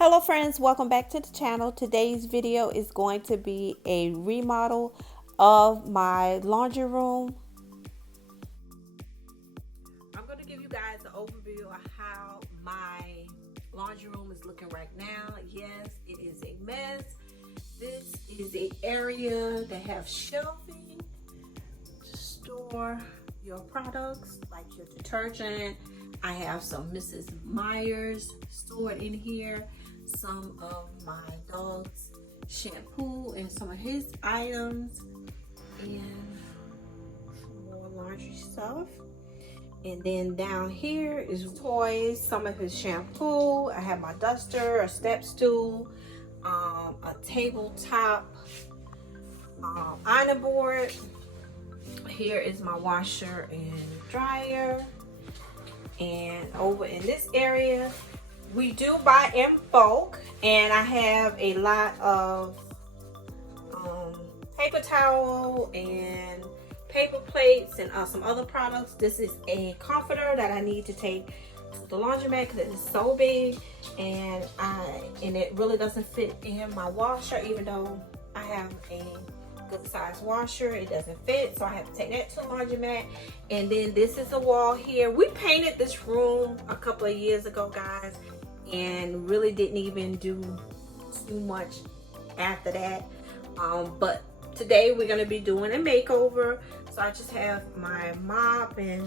Hello friends, welcome back to the channel. Today's video is going to be a remodel of my laundry room. I'm going to give you guys an overview of how my laundry room is looking right now. Yes, it is a mess. This is an area that have shelving to store your products like your detergent. I have some Mrs. Myers stored in here, some of my dog's shampoo and some of his items, and some more laundry stuff. And then down here is toys, some of his shampoo. I have my duster, a step stool, a tabletop ironing board. Here is my washer and dryer. And over in this area, we do buy in bulk, and I have a lot of paper towel and paper plates and some other products. This is a comforter that I need to take to the laundromat because it is so big, and it really doesn't fit in my washer. Even though I have a good size washer, it doesn't fit, so I have to take that to the laundromat. And then this is a wall here. We painted this room a couple of years ago, guys, and really didn't even do too much after that. But today we're going to be doing a makeover. So I just have my mop and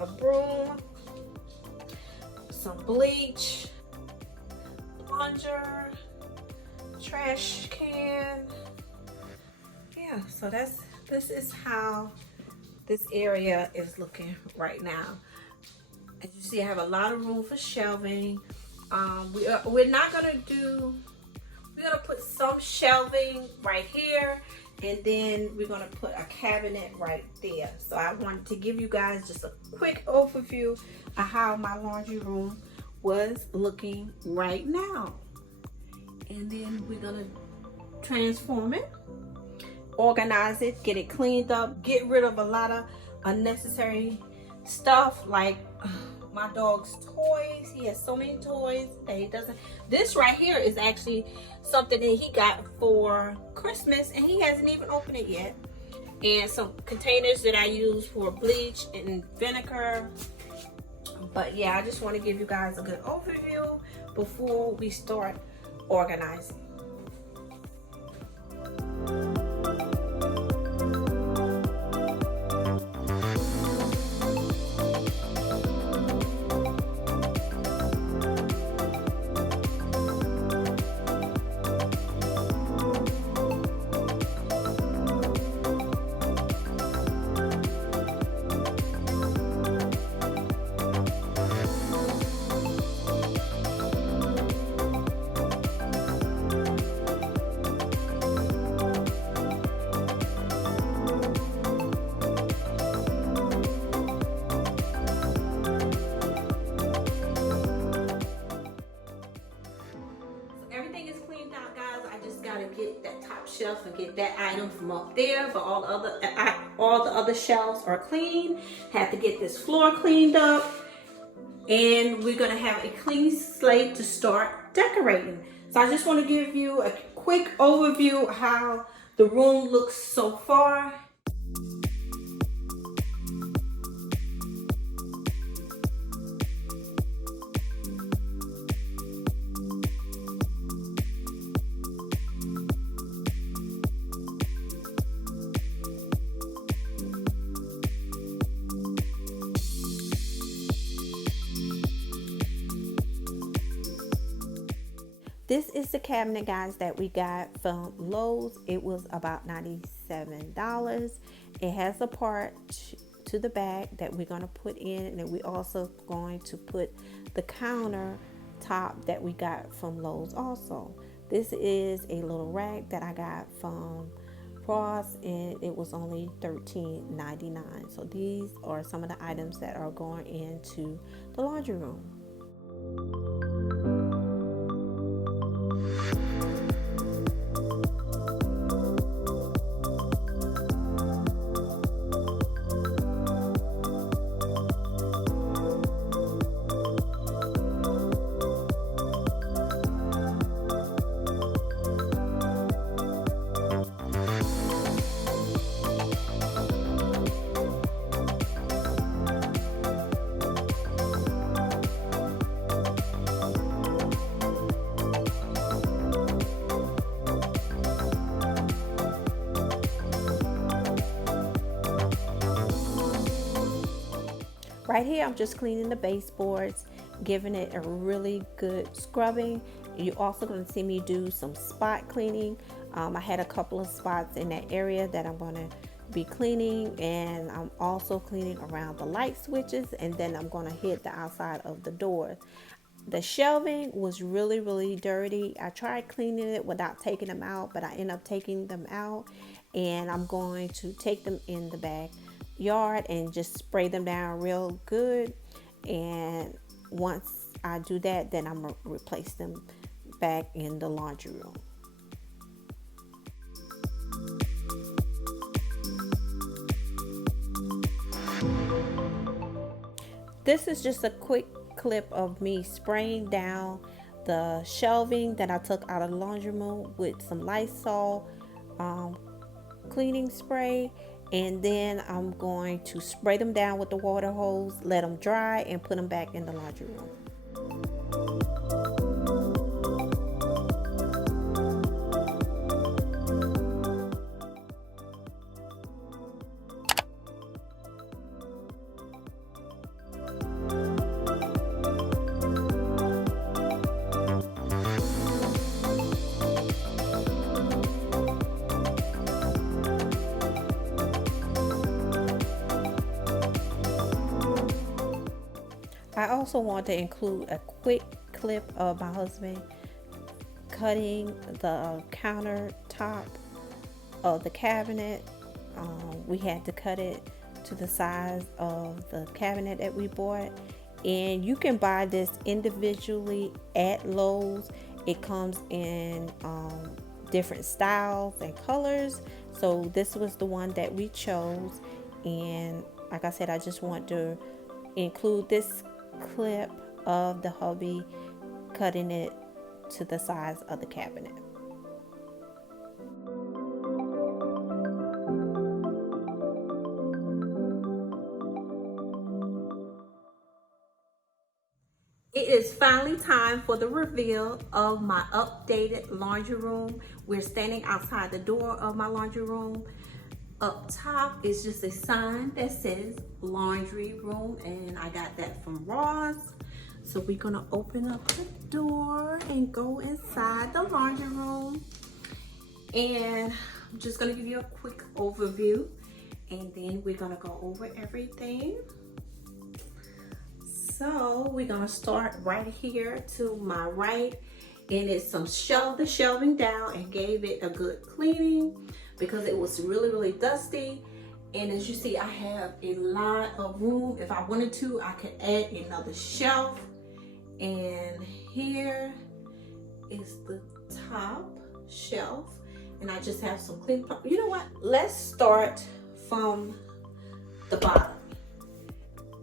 a broom, some bleach, plunger, trash can. Yeah, so this is how this area is looking right now. As you see, I have a lot of room for shelving. We're gonna put some shelving right here, and then we're gonna put a cabinet right there. So I wanted to give you guys just a quick overview of how my laundry room was looking right now. And then we're gonna transform it, organize it, get it cleaned up, get rid of a lot of unnecessary stuff like my dog's toys. He has so many toys that he doesn't. This right here is actually something that he got for Christmas, and he hasn't even opened it yet. And some containers that I use for bleach and vinegar. But yeah, I just want to give you guys a good overview before we start organizing. Gotta get that top shelf and get that item from up there, but all the other shelves are clean. Have to get this floor cleaned up, and we're gonna have a clean slate to start decorating. So I just want to give you a quick overview of how the room looks so far. This is the cabinet, guys, that we got from Lowe's. It was about $97. It has a part to the back that we're going to put in, and then we also going to put the counter top that we got from Lowe's also. This is a little rack that I got from Ross, and it was only $13.99. So these are some of the items that are going into the laundry room. Right here, I'm just cleaning the baseboards, giving it a really good scrubbing. You're also going to see me do some spot cleaning. I had a couple of spots in that area that I'm going to be cleaning, and I'm also cleaning around the light switches, and then I'm going to hit the outside of the door. The shelving was really dirty. I tried cleaning it without taking them out, but I ended up taking them out, and I'm going to take them in the backyard and just spray them down real good. And once I do that, then I'm going to replace them back in the laundry room. This is just a quick clip of me spraying down the shelving that I took out of the laundry room with some Lysol cleaning spray, and then I'm going to spray them down with the water hose, let them dry, and put them back in the laundry room. I also want to include a quick clip of my husband cutting the countertop of the cabinet. We had to cut it to the size of the cabinet that we bought, and you can buy this individually at Lowe's. It comes in different styles and colors, so this was the one that we chose. And like I said, I just want to include this clip of the hubby cutting it to the size of the cabinet. It is finally time for the reveal of my updated laundry room. We're standing outside the door of my laundry room. Up top is just a sign that says laundry room, and I got that from Ross. So we're gonna open up the door and go inside the laundry room, and I'm just gonna give you a quick overview, and then we're gonna go over everything. So we're gonna start right here to my right, and it's the shelving down, and gave it a good cleaning because it was really dusty. And as you see, I have a lot of room. If I wanted to, I could add another shelf. And here is the top shelf, and I just have some clean. You know what? Let's start from the bottom.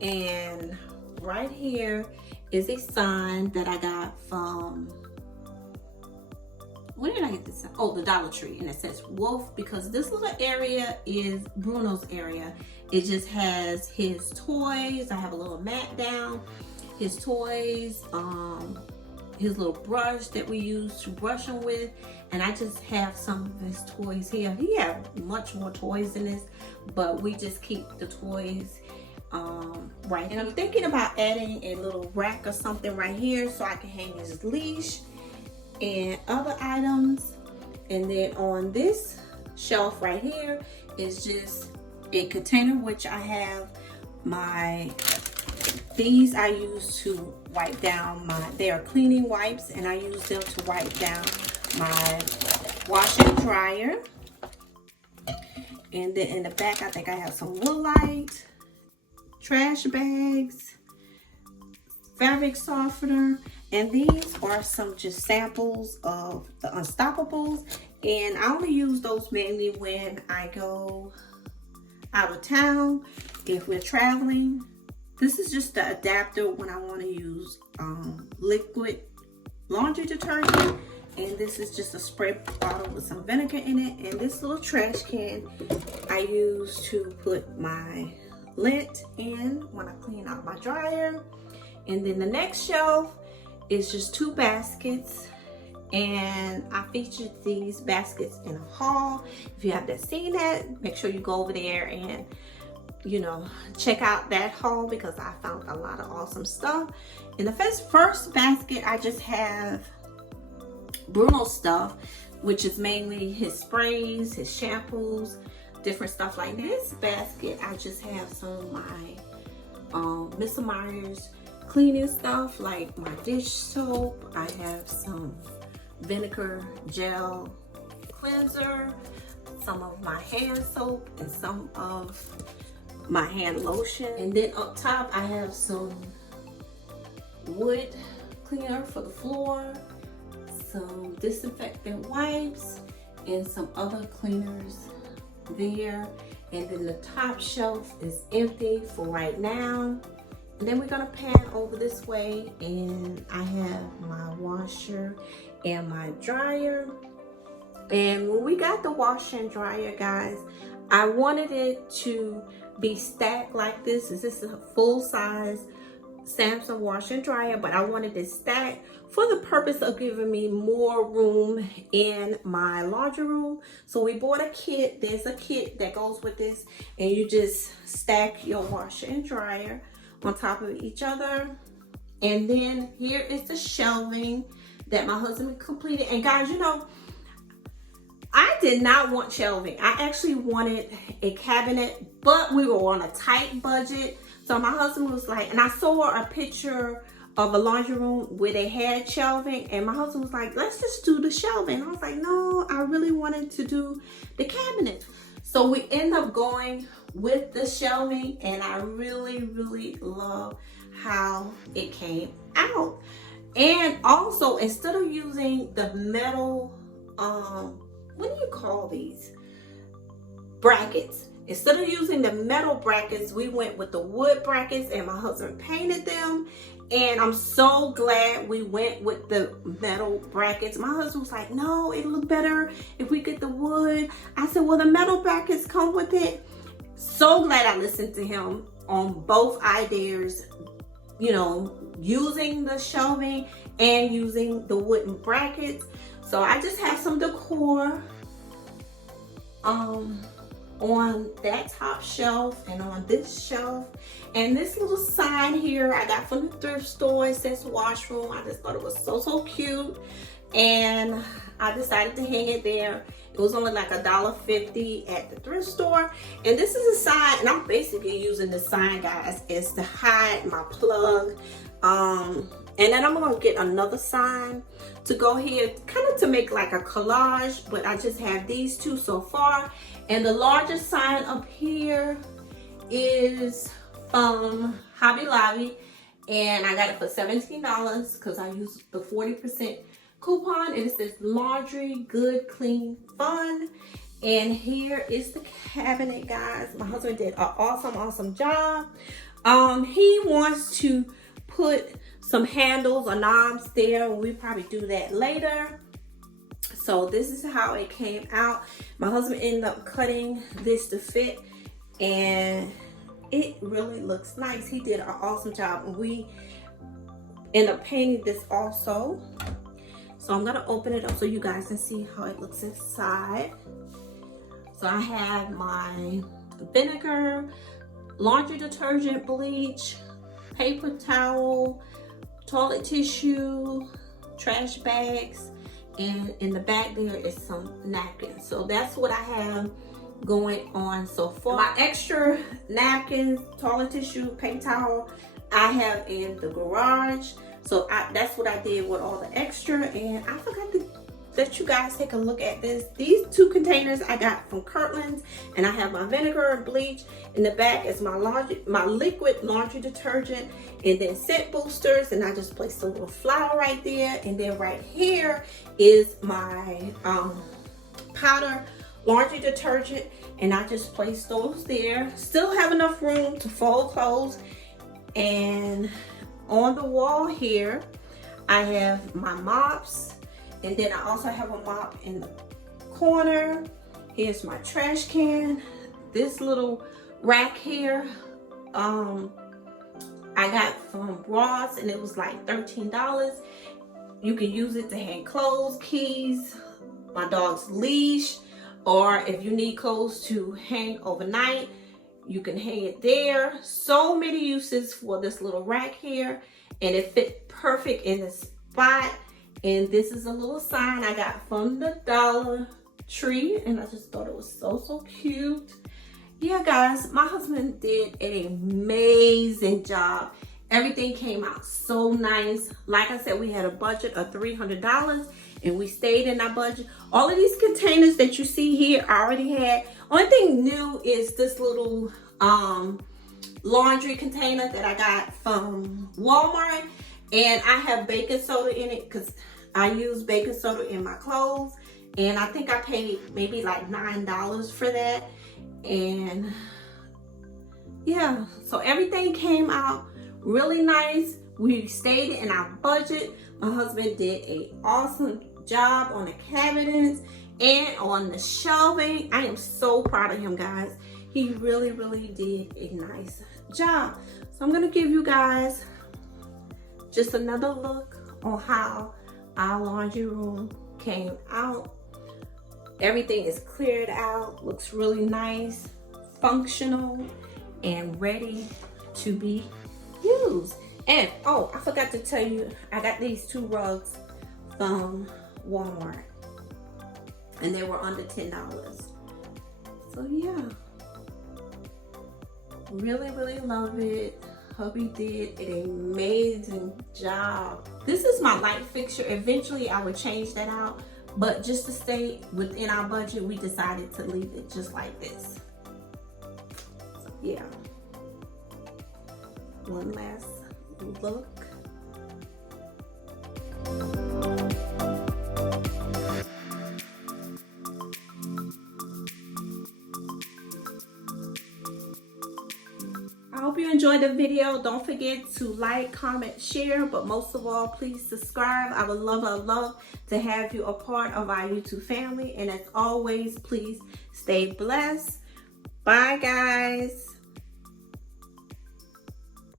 And right here is a sign that I got from, where did I get this? Oh, the Dollar Tree, and it says Wolf, because this little area is Bruno's area. It just has his toys. I have a little mat down, his toys, his little brush that we use to brush him with, and I just have some of his toys here. He has much more toys in this, but we just keep the toys right. And I'm thinking about adding a little rack or something right here so I can hang his leash and other items. And then on this shelf right here is just a container, which I have these I use to wipe down they are cleaning wipes, and I use them to wipe down my washer and dryer. And then in the back, I think I have some Woolite, trash bags, fabric softener, and these are some just samples of the Unstoppables, and I only use those mainly when I go out of town, if we're traveling. This is just the adapter when I want to use liquid laundry detergent, and this is just a spray bottle with some vinegar in it. And this little trash can I use to put my lint in when I clean out my dryer. And then the next shelf is just 2 baskets, and I featured these baskets in a haul. If you haven't seen that, make sure you go over there and you know, check out that haul because I found a lot of awesome stuff. In the first basket, I just have Bruno stuff, which is mainly his sprays, his shampoos, different stuff like that. This basket, I just have some of my Mr. Myers cleaning stuff, like my dish soap. I have some vinegar gel cleanser, some of my hand soap, and some of my hand lotion. And then up top, I have some wood cleaner for the floor, some disinfectant wipes, and some other cleaners there. And then the top shelf is empty for right now. And then we're gonna pan over this way, and I have my washer and my dryer. And when we got the washer and dryer, guys, I wanted it to be stacked like this. This is a full-size Samsung washer and dryer, but I wanted it stacked for the purpose of giving me more room in my laundry room. So we bought a kit. There's a kit that goes with this, and you just stack your washer and dryer on top of each other. And then here is the shelving that my husband completed. And guys, you know, I did not want shelving. I actually wanted a cabinet, but we were on a tight budget. So my husband was like, and I saw a picture of a laundry room where they had shelving, and my husband was like, let's just do the shelving. I was like, no, I really wanted to do the cabinet. So we end up going with the shelving, and I really, really love how it came out. And also, instead of using the metal, what do you call these? Brackets. Instead of using the metal brackets, we went with the wood brackets, and my husband painted them. And I'm so glad we went with the metal brackets. My husband was like, no, it'll look better if we get the wood. I said, well, the metal brackets come with it. So glad I listened to him on both ideas, you know, using the shelving and using the wooden brackets. So I just have some decor on that top shelf and on this shelf. And this little sign here I got from the thrift store. It says washroom. I just thought it was so cute, and I decided to hang it there. It was only like $1.50 at the thrift store. And this is a sign, and I'm basically using the sign, guys, is to hide my plug. And then I'm gonna get another sign to go here, kind of to make like a collage, but I just have these two so far. And the largest sign up here is from Hobby Lobby, and I got it for $17 because I used the 40% coupon, and it says laundry, good, clean, fun. And here is the cabinet, guys. My husband did an awesome job. He wants to put some handles or knobs there, and we probably do that later. So this is how it came out. My husband ended up cutting this to fit, and it really looks nice. He did an awesome job, and we ended up painting this also. So I'm gonna open it up so you guys can see how it looks inside. So I have my vinegar, laundry detergent, bleach, paper towel, toilet tissue, trash bags, and in the back there is some napkins. So that's what I have going on so far. My extra napkins, toilet tissue, paper towel, I have in the garage. So that's what I did with all the extra. And I forgot to let you guys take a look at this. These two containers I got from Kirkland's, and I have my vinegar and bleach. In the back is my liquid laundry detergent, and then scent boosters, and I just placed a little flower right there. And then right here is my powder laundry detergent, and I just placed those there. Still have enough room to fold clothes. And on the wall here, I have my mops, and then I also have a mop in the corner. Here's my trash can. This little rack here, I got from Ross, and it was like $13. You can use it to hang clothes, keys, my dog's leash, or if you need clothes to hang overnight, You can hang it there. So many uses for this little rack here, and it fit perfect in the spot. And this is a little sign I got from the Dollar Tree, and I just thought it was so cute. Yeah, guys, my husband did an amazing job. Everything came out so nice. Like I said, we had a budget of $300 and we stayed in our budget. All of these containers that you see here, I already had. Only thing new is this little laundry container that I got from Walmart. And I have baking soda in it because I use baking soda in my clothes. And I think I paid maybe like $9 for that. And yeah, so everything came out really nice. We stayed in our budget. My husband did an awesome job on the cabinets and on the shelving. I am so proud of him, guys. He really did a nice job. So I'm gonna give you guys just another look on how our laundry room came out. Everything is cleared out, looks really nice, functional, and ready to be used. And oh, I forgot to tell you, I got these 2 rugs from Walmart, and they were under $10. So yeah, really love it. Hubby did an amazing job. This is my light fixture. Eventually I would change that out, but just to stay within our budget, we decided to leave it just like this. So yeah, one last look. I hope you enjoyed the video. Don't forget to like, comment, share, but most of all, please subscribe. I would love to have you a part of our YouTube family. And as always, please stay blessed. Bye, guys.